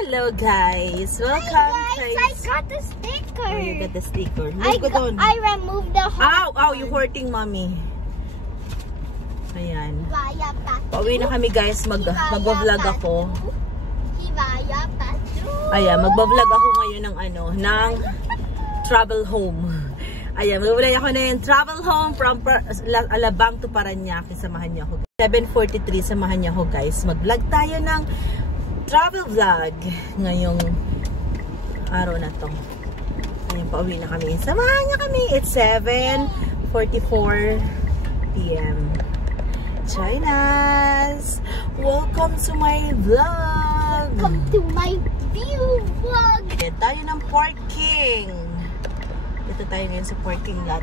Hello guys! Welcome! Hi guys, I got the sticker! Oh, you got the sticker. I removed the heart. Ow! Ow! You're hurting mommy. Ayan. Pauwi na kami guys. Mag-vlog ako. Ayan, mag-vlog ako ngayon ng travel home. Ayan, mag-vlog ako na yung travel home from Alabang to Parañaque. Samahan niyo ako. 7:43, samahan niyo ako guys. Mag-vlog tayo ng travel vlog ngayong araw na to. Ayan, pauwi na kami. Samahan niyo kami. It's 7:44 p.m. Join us! Welcome to my vlog! Welcome to my view vlog! Ayan, tayo ng parking. Dito tayo ngayon sa parking lot.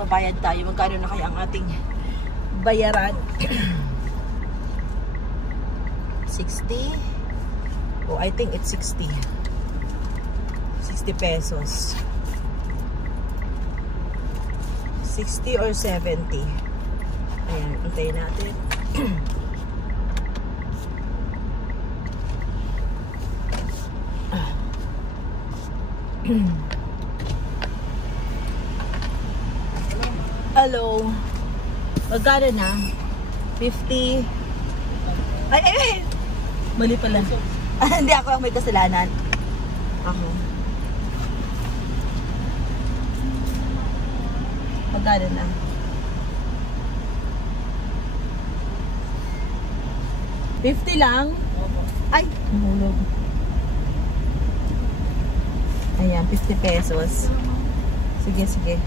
Babayad tayo. Magkano na kaya ang ating bayaran? 60? Oh, I think it's 60. 60 pesos. 60 or 70. Ayan, antayin natin. Hello. Magkano na? 50. Ay! Mali pala. Hindi ako ang may kasalanan. Ako. Magkano na? $50 lang? Ay! Nahulog. Ayan, 50 pesos. Sige, sige.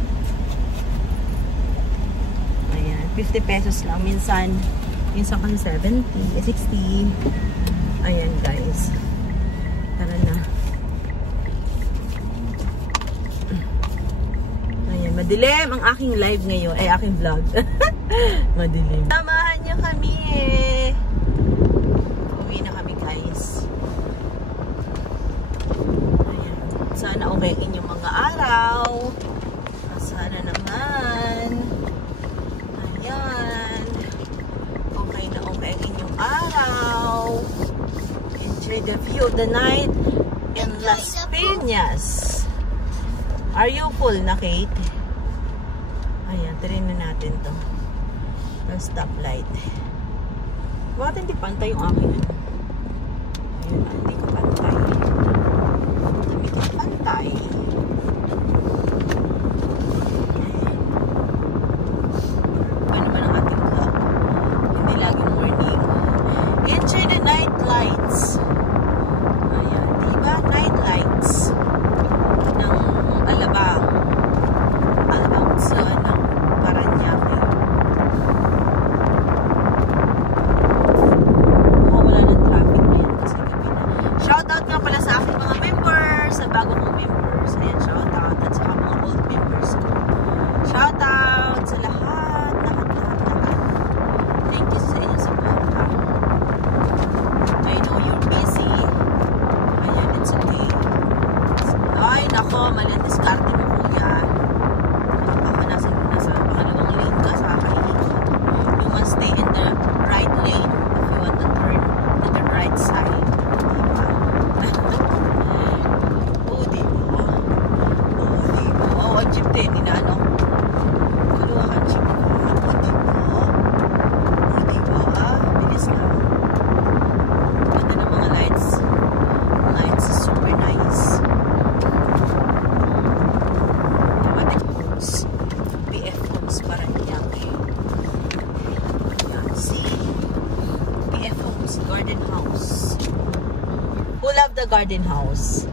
Ayan, 50 pesos lang. Minsan kasi 70, 60. Ayan, guys. Tara na. Ayan, madilim ang aking live ngayon. Ay, aking vlog. Madilim. Samahan niyo kami eh. Uwi na kami, guys. Ayan. Sana okay inyong mga araw. Sana naman. Ayan. Okay na okay inyong araw. Enjoy the view of the night in Las Piñas. Are you full na, Kate? Ayan, tirayin na natin to. Yung stoplight. Bakit hindi pantay yung akin? Ayan, hindi ko pantay. Damitin pantay. Paano ba ang ating vlog? Hindi laging morning. Enjoy the night lights. Ayan, diba? Night lights ng Alabang. Alabang sa ng Parañaque. Wala ng traffic ngayon kasi gabi na. Shoutout nga pala sa aking mga members, sa bago kong members. Ayan, shoutout. At saka mga old members ko. Shoutout sa lahat. Thank you sa inyong support. I know you're busy. Ayan, it's okay. Ay, nako, mali ang diskarte mo, kuya. Baka nasa pangalawang lane ka sa kakaikot. You must stay in the right lane if you want to turn to the right side. Diba? Oo, diba? Oo, diba? Oo, ang jeep din, ano? Kuluha ka jeep. Oo, diba? Oo, diba? Bilis lang. Ganda ng mga lights. Lights is super nice. PF Homes Parañaque. Yan, see? PF Homes Garden House. Who love the garden house?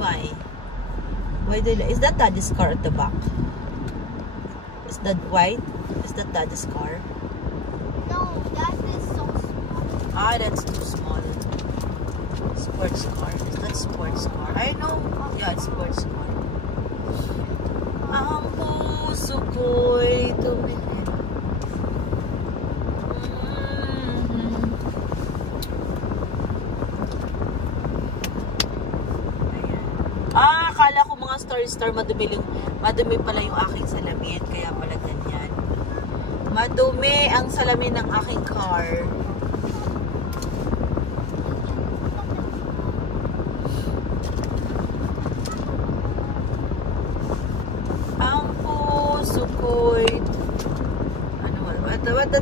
Why? Why do you like? Is that Daddy's car at the back? Is that white? Is that Daddy's car? No, that is so small. Ah, that's too small. Sports car. Is that sports car? I know. Yeah, it's sports car. Ang puso ko'y tumingin. Ah, akala ko mga star madumi pala yung aking salamin. Kaya pala ganyan. Madumi ang salamin ng aking car.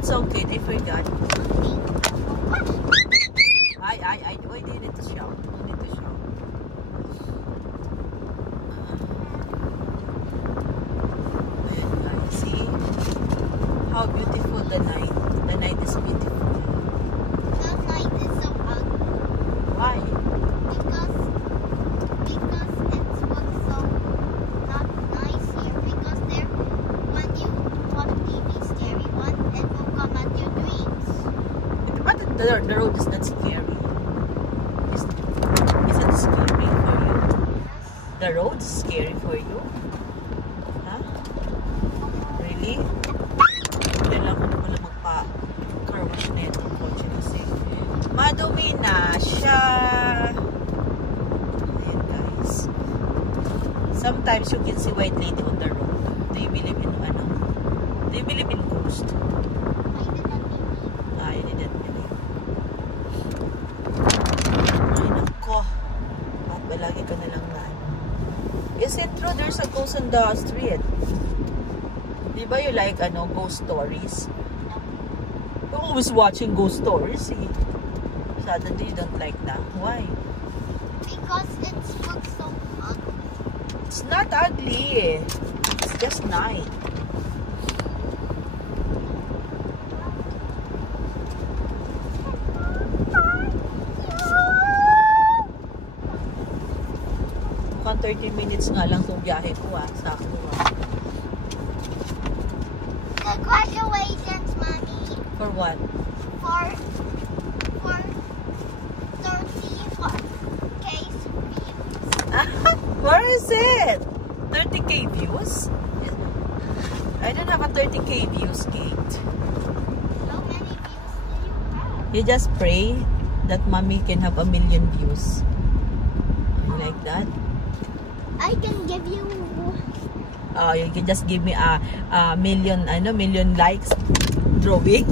that song, Kate? I forgot. Why do you need to shout? No need to shout. Ayan guys, see how beautiful the night. The night is beautiful. The night is so ugly. Why? Because it looks so not nice here. Because there, when you watch TV scary one, it will come at your dreams. But the road is not scary. Is it scary for you? The road is scary for you? Huh? Really? Hindi lang ako pala magpa-car wash na itong kotse kasi madumi na siya. Ayan guys. Sometimes you can see white lady on the road. Do you believe in ano? Do you believe in ghost? I did not believe. I didn't believe. Ay nako. Ba't ba lagi ka na lang na? Is it true there's a ghost on the street? Di ba you like ghost stories? You're always watching ghost stories, eh? Suddenly you don't like that. Why? Because it looks so ugly. It's not ugly. It's just night. Mukhang 30 minutes nga lang itong biyahe ko Sakto Congratulations, Mommy. For what? For 34K views. Where is it? 30K views? I don't have a 30K views, Kate. How many views do you have? You just pray that Mommy can have 1 million views. You like that? I can give you. Oh, you can just give me a million likes drawing.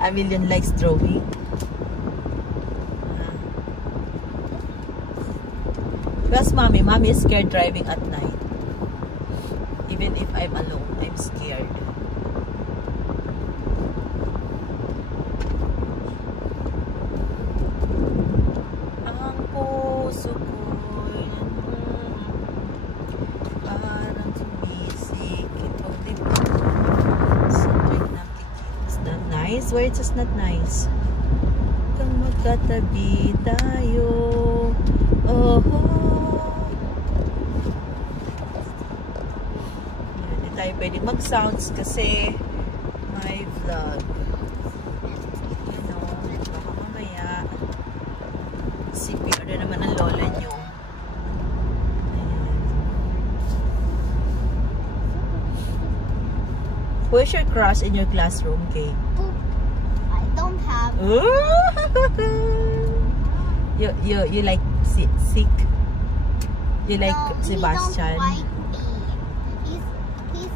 A million likes drawing. Because Mommy is scared driving at night. Even if I'm alone, I'm scared. Ang puso ko'y parang sumisikip. Oh, diba? Something nakikita. It's not nice? Why it's just not nice? Kung magkatabi tayo. Oh. Hindi tayo pwede mag-sounds kasi may vlog. Baka mamaya CPR na naman ang lola nyo. Ayan. Where's your crush in your classroom, Kate? I don't have. You like Sick? You like No, Sebastian? He don't like me.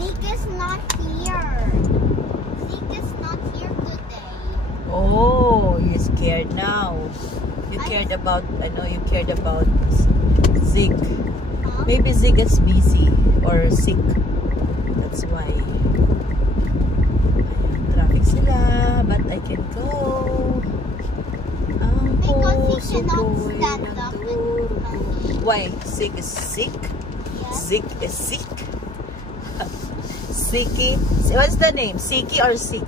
Zeke is not here. Zeke is not here today. Oh, you're scared now. You cared about Zeke. Huh? Maybe Zeke is busy or sick. That's why. Ayan, traffic sila, but I can go. Because he cannot stand up and Why? Zeke is sick? Yes. Zeke is sick? Siki? What's the name? Siki or Sick?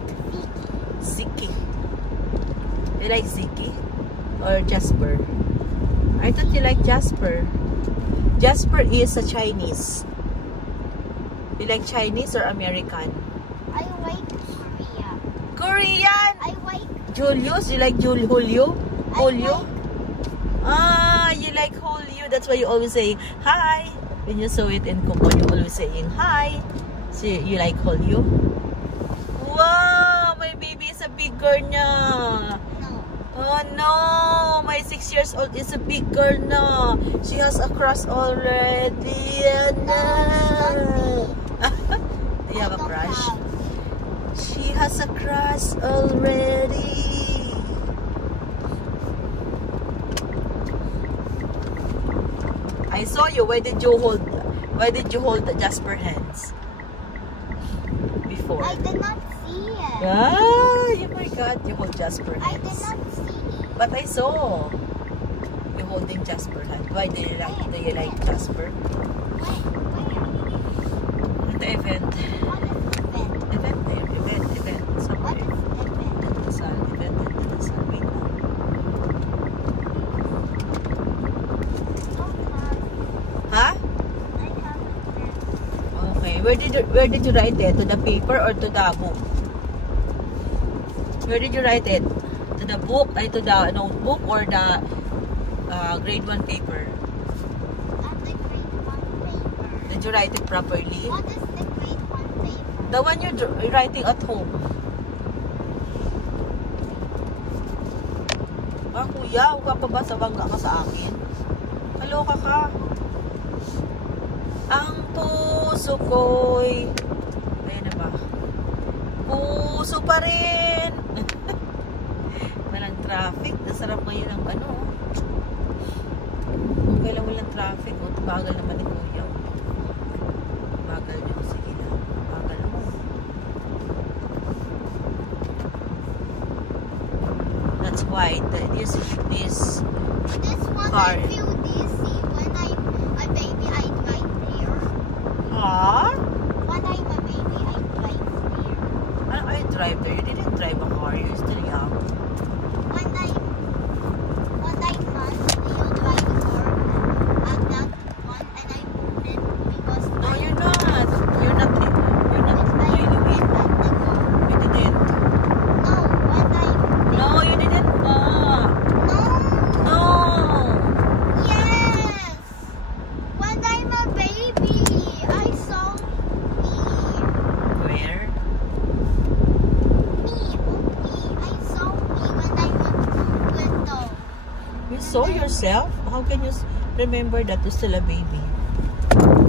Siki. You like Ziki? Or Jasper? I thought you like Jasper. Jasper is a Chinese. You like Chinese or American? I like Korea. Korean! I like. Julius? You like Julio? Julio? I You like Julio. That's why you always say hi. When you saw it in Coco, you always saying hi. So you like Julio? Wow! My baby is a big girl na. No. Oh no! My 6 years old is a big girl na. She has a crush already. No. Do you have a crush? She has a crush already. I saw you. Why did you hold the Jasper hands before? I did not see Ah, oh my God, you hold Jasper I did hands. not see. But I saw you holding Jasper hand. Why do you like Jasper? Where? At the event. What is event? Event there. Event. What Somewhere. is event? Dasal. Event at Dasal. Wait lang. No, Mom. Ha? I have event. Okay. Where did you write it? To the paper or to the book? Where did you write it? To the book, to the notebook or the grade 1 paper? At the grade 1 paper. Did you write it properly? What is the grade 1 paper? The one you're writing at home. Ah, kuya, huwag ka pa ba sa bangga ka sa akin? Kaloka ka. Ang puso ko'y... Ayan na ba? Puso pa rin! Walang traffic. Nasarap ngayon ang ano. Okay lang walang traffic. O, bagal naman ni kuya. Bagal niyo. Sige na. Bagal mo. That's why this This one car. I feel dizzy when I'm a baby. I drive there. Car? When I'm a baby, I drive there. Ano kayo drive there? You didn't drive a car. You're still young. When I'm not, you drive the car. I'm not one, and I moved it because No, I you're not. You're not if I really moved wait. the car. You didn't. No, when I No, you didn't. no. No. Yes. When I'm a baby, I saw me. Where? Me, I saw me when I'm a little. You saw yourself? How can you remember that you're still a baby?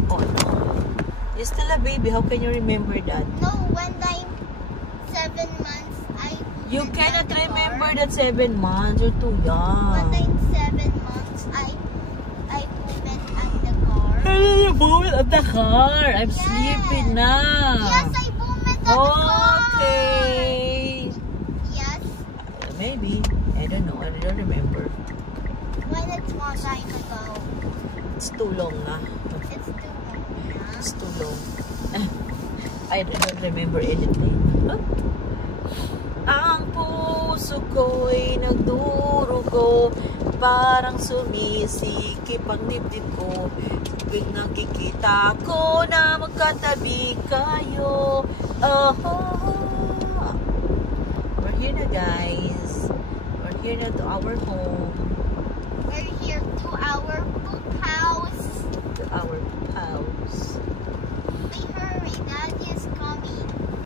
Oh no. You're still a baby. How can you remember that? No, when I'm 7 months, You moved cannot the car. remember that 7 months. You're too When young. I'm 7 months, I moved it at the car. You move it at the car. I'm Yes. sleeping now. Yes, I moved it at the car. Okay. Yes, Maybe. I don't know. I don't remember. when it's more time ago. It's too long na. It's too long. It's too long. I don't remember anything. Ang puso ko'y nagdurugo, parang sumisikip ang dibdib ko. Tuwing nakikita ko na magkatabi kayo. We're here na, guys. We're here na to our home. We're here to our